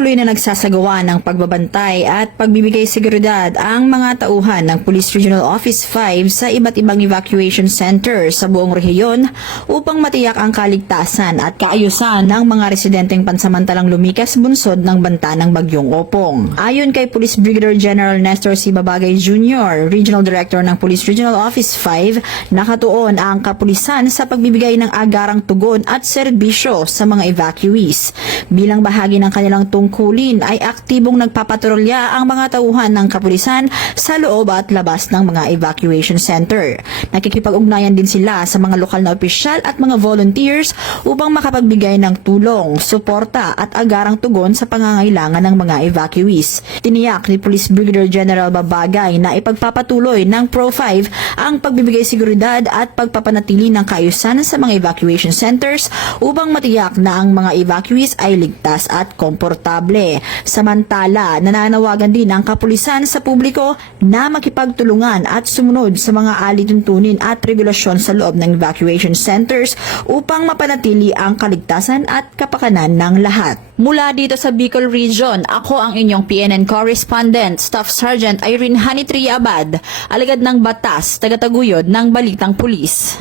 Patuloy na nagsasagawa ng pagbabantay at pagbibigay seguridad ang mga tauhan ng Police Regional Office 5 sa iba't ibang evacuation center sa buong rehiyon upang matiyak ang kaligtasan at kaayusan ng mga residenteng pansamantalang lumikas bunsod ng banta ng Bagyong Opong. Ayon kay Police Brigadier General Nestor C. Babagay Jr., Regional Director ng Police Regional Office 5, nakatuon ang kapulisan sa pagbibigay ng agarang tugon at serbisyo sa mga evacuees. Bilang bahagi ng kanilang tungkulin ay aktibong nagpapatrolya ang mga tauhan ng kapulisan sa loob at labas ng mga evacuation center. Nakikipag-ugnayan din sila sa mga lokal na opisyal at mga volunteers upang makapagbigay ng tulong, suporta at agarang tugon sa pangangailangan ng mga evacuees. Tiniyak ni Police Brigadier General Babagay na ipagpapatuloy ng Pro-5 ang pagbibigay seguridad at pagpapanatili ng kaayusan sa mga evacuation centers upang matiyak na ang mga evacuees ay ligtas at komportable. Samantala, nananawagan din ang kapulisan sa publiko na makipagtulungan at sumunod sa mga alituntunin at regulasyon sa loob ng evacuation centers upang mapanatili ang kaligtasan at kapakanan ng lahat. Mula dito sa Bicol Region, ako ang inyong PNN correspondent, Staff Sergeant Irene Hanitri Abad, alagad ng batas, tagataguyod ng Balitang Pulis.